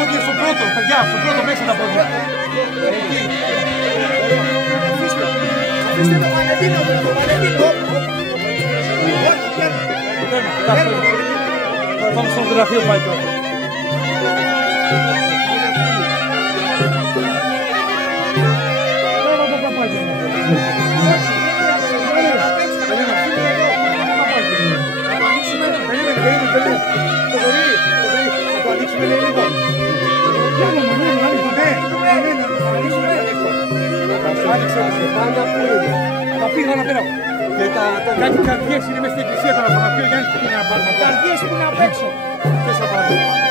πόδια στο πρώτο, παιδιά, στο πρώτο μέσα τα πόδια. Αφήστε το Βαλεντίνο, το Βαλεντίνο. Θα πάμε στο γραφείο πάλι τώρα. Τα πήγα πέρα. Κάτι καρδιές είναι μες στην εκκλησία τώρα, θα μας πει ο Γιάννης τι είναι να πάρουμε. Καρδιές που είναι απ' έξω. Ποιες θα πάρουμε.